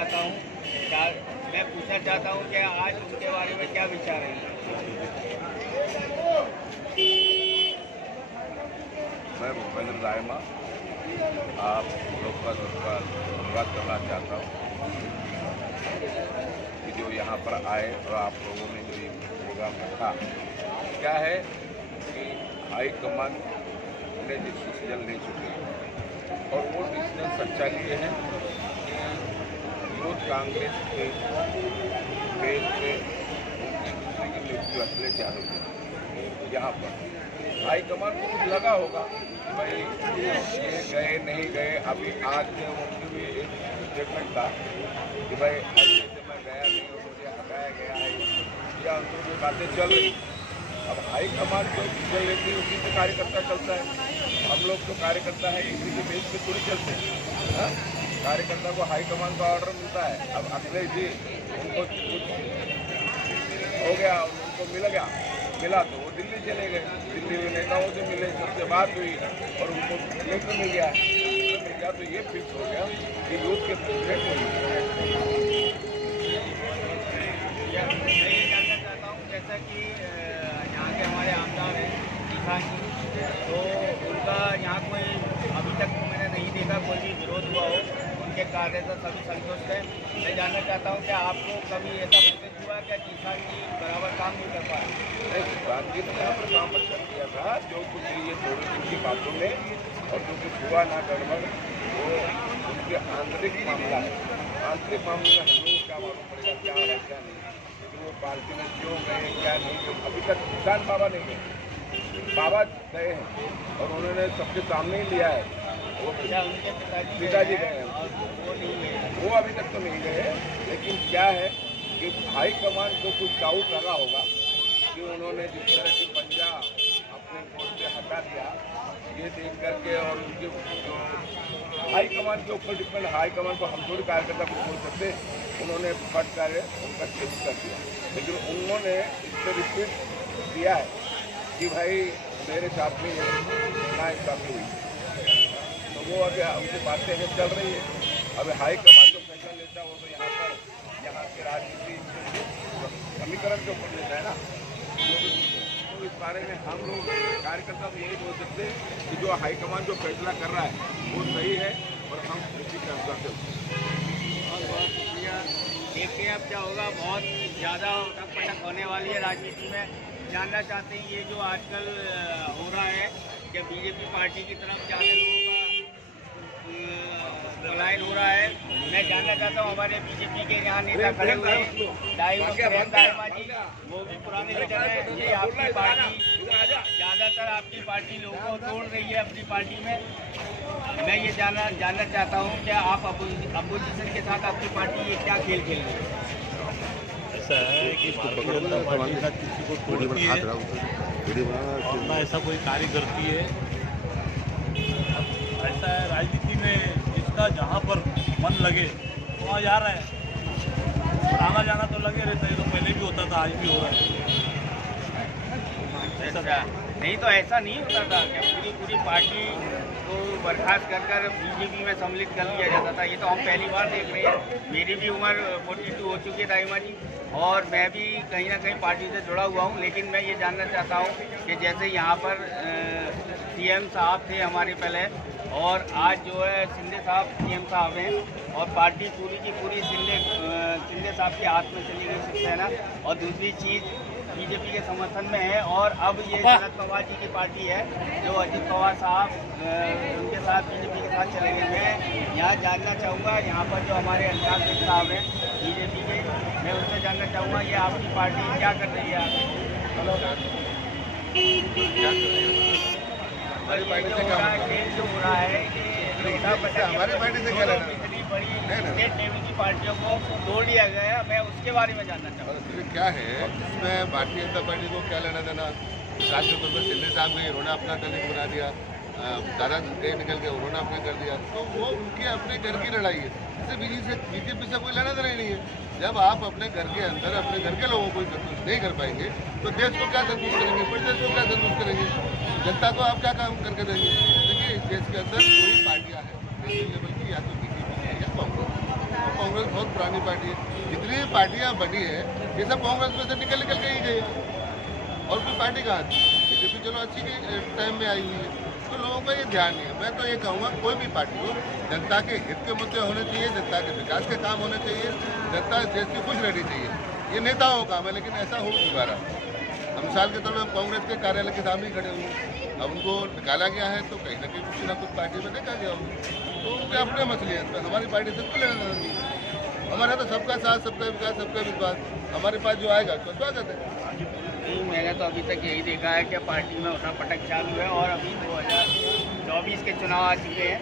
चाहता हूँ, मैं पूछना चाहता हूँ कि आज उनके बारे में क्या विचार है। मैं भूपेंद्र दायमा आप लोग का धन्यवाद करना चाहता हूँ कि जो यहाँ पर आए और आप लोगों ने जो ये प्रोग्राम रखा। क्या है कि हाईकमान ने डिसीजन ले चुके हैं और वो डिसीजन सच्चा लिए हैं कि यूथ कांग्रेस के बेस पे उनकी दूसरे की मृत्यु अखिलेश यादव की यहाँ पर हाईकमान को कुछ लगा होगा कि भाई ये गए नहीं गए। अभी आज उनकी भी एक स्टेटमेंट था कि भाई ऐसे से मैं गया नहीं और मुझे हटाया गया है या उनको जो बातें चल रही। अब हाईकमान जो डिसीजन लेती है उसी से कार्यकर्ता चलता है। हम लोग तो कार्यकर्ता है इसी के बेस पे थोड़ी चलते हैं। कार्यकर्ता को हाईकमान का ऑर्डर मिलता है। अब अखिलेश जी उनको कुछ हो गया, उनको मिला तो वो दिल्ली चले गए। दिल्ली में नेताओं से मिले, सबसे बात हुई और उनको लेटर मिल गया। तो ये फिक्स हो गया कि यूथ के प्रेसिडेंट होंगे। मैं ये जानना चाहता हूँ जैसा कि यहाँ के हमारे आमदार हैं किसान जी, तो उनका यहाँ कोई अभी तक मैंने नहीं देखा कोई भी विरोध हुआ हो, उनके कार्य से सभी संतुष्ट हैं। मैं जानना चाहता हूँ कि आपको कभी ऐसा महसूस हुआ क्या किसान जी बराबर काम नहीं कर पाए? किसान जी ने यहाँ पर काम कर दिया था। जो कुछ ये थोड़ी दिन की बातों में और जो कुछ हुआ ना गड़बड़, वो उनके आंतरिक मामला है। आंतरिक मामले में हम लोग क्या मालूम पड़ेगा क्या है क्या नहीं, लेकिन वो पार्टी में क्यों गए क्या नहीं। अभी तक किसान बाबा नहीं गए, बाबा गए हैं और उन्होंने सबके सामने ही लिया है। वो उनके पिताजी गए हैं, वो अभी तक तो नहीं गए। लेकिन क्या है कि हाईकमान को कुछ डाउट लगा होगा कि उन्होंने जिस तरह की पंजा अपने कोर्ट से हटा दिया, ये देख करके और उनके जो हाईकमान के ऊपर डिपेंड, हाईकमान को हम थोड़ी कार्यकर्ता को बोल सकते। उन्होंने फट कर उनका चेंज कर दिया, लेकिन उन्होंने इस पर रिपीट दिया है कि भाई मेरे साथ में ना इंसाफी हुई। तो वो अभी उनकी बातें अभी चल रही है। अब हाईकमान जो फैसला लेता है वो तो यहाँ के राजनीति समीकरण के ऊपर लेता है ना। तो इस बारे में हम लोग कार्यकर्ता तो यही बोल सकते हैं कि जो हाईकमान जो फैसला कर रहा है वो सही है और हम उसी के अनुसार चलते हैं। बहुत शुक्रिया। देखते हैं अब क्या होगा। बहुत ज़्यादा उठक पटक होने वाली है राजनीति में। जानना चाहते हैं ये जो आजकल हो रहा है कि बीजेपी पार्टी की तरफ ज़्यादा लोगों का पलायन हो रहा है। मैं जानना चाहता हूँ हमारे बीजेपी के यहाँ नेता खड़े हुए दायमा जी, वो भी पुराने लीडर हैं। ये आपकी पार्टी ज़्यादातर आपकी पार्टी लोगों को तोड़ रही है अपनी पार्टी में। मैं ये जानना चाहता हूँ क्या आप अपोजिशन के साथ आपकी पार्टी ये क्या खेल खेल रही है? ऐसा है कि भारतीय जनता पार्टी ना किसी को तोड़ती है ना ऐसा कोई कार्य करती है। अब ऐसा है राजनीति में जिसका जहाँ पर मन लगे वहाँ जा रहा है और आना जाना तो लगे रहता है। तो पहले भी होता था, आज भी हो रहा है। ऐसा नहीं तो ऐसा नहीं होता था कि पूरी पार्टी को बर्खास्त कर बीजेपी में सम्मिलित कर लिया जाता था। ये तो हम पहली बार देख रहे हैं। मेरी भी उम्र 42 हो चुकी है दाइमा जी, और मैं भी कहीं ना कहीं पार्टी से जुड़ा हुआ हूँ। लेकिन मैं ये जानना चाहता हूँ कि जैसे यहाँ पर सीएम साहब थे हमारे पहले, और आज जो है शिंदे साहब सीएम साहब हैं, और पार्टी पूरी की पूरी शिंदे साहब के हाथ में चली गई शिवसेना, और दूसरी चीज़ बीजेपी के समर्थन में है। और अब ये शरद पवार जी की पार्टी है जो अजित पवार साहब उनके साथ बीजेपी के साथ चले गए। मैं यहाँ जानना चाहूँगा, यहाँ पर जो हमारे अनुराग सिंह साहब हैं बीजेपी के, मैं उनसे जानना चाहूँगा ये आपकी पार्टी क्या कर रही है? हमारी पार्टी से क्या खेल जो हो रहा है कि हमारी पार्टी से क्या लेना? इतनी बड़ी स्टेट लेवल की पार्टियों को तोड़ दिया गया है, मैं उसके बारे में जानना चाहूँगा। क्या है इसमें भारतीय जनता पार्टी को क्या लेना देना? राज्य में शिंदे साहब गए, उन्होंने अपना दलित बना दिया, दादा गए निकल के उन्होंने अपने कर दिया। तो वो उनके अपने घर की लड़ाई है, इससे बीजेपी से कोई लेना देना ही नहीं है। जब आप अपने घर के अंदर अपने घर के लोगों को संतुष्ट नहीं कर पाएंगे तो देश को क्या संतुष्ट करेंगे, प्रदेश को क्या संतुष्ट करेंगे, जनता को आप क्या काम करके देंगे? देखिए इस देश के अंदर कोई पार्टियाँ हैं नेशनल लेवल की, या तो बीजेपी है या कांग्रेस। कांग्रेस बहुत पुरानी पार्टी है। जितनी भी पार्टियां बनी है ये सब कांग्रेस में से निकल के ही गई है। और कोई पार्टी कहाँ थी? बीजेपी चलो अच्छी के टाइम में आई हुई है, तो लोगों का ये ध्यान नहीं है। मैं तो ये कहूँगा कोई भी पार्टी हो, जनता के हित के मुद्दे होने चाहिए, जनता के विकास के काम होने चाहिए, जनता देश की खुश रहनी चाहिए। ये नेताओं का काम है, लेकिन ऐसा हो चुका रहा। हम मिसाल के तौर पर कांग्रेस के कार्यालय के सामने ही खड़े हुए, अब उनको निकाला गया है तो कहीं ना कहीं कुछ ना कुछ पार्टी में देखा गया होगा, तो उनके अपने मसले हैं। तो हमारी पार्टी से खुले नहीं, हमारा तो सबका साथ, सबका विकास, सबका विश्वास। हमारे पास जो आएगा उसका स्वागत है। नहीं, मैंने तो अभी तक यही देखा है कि पार्टी में उठा पटक चालू है और अभी 2024 के चुनाव आ चुके हैं।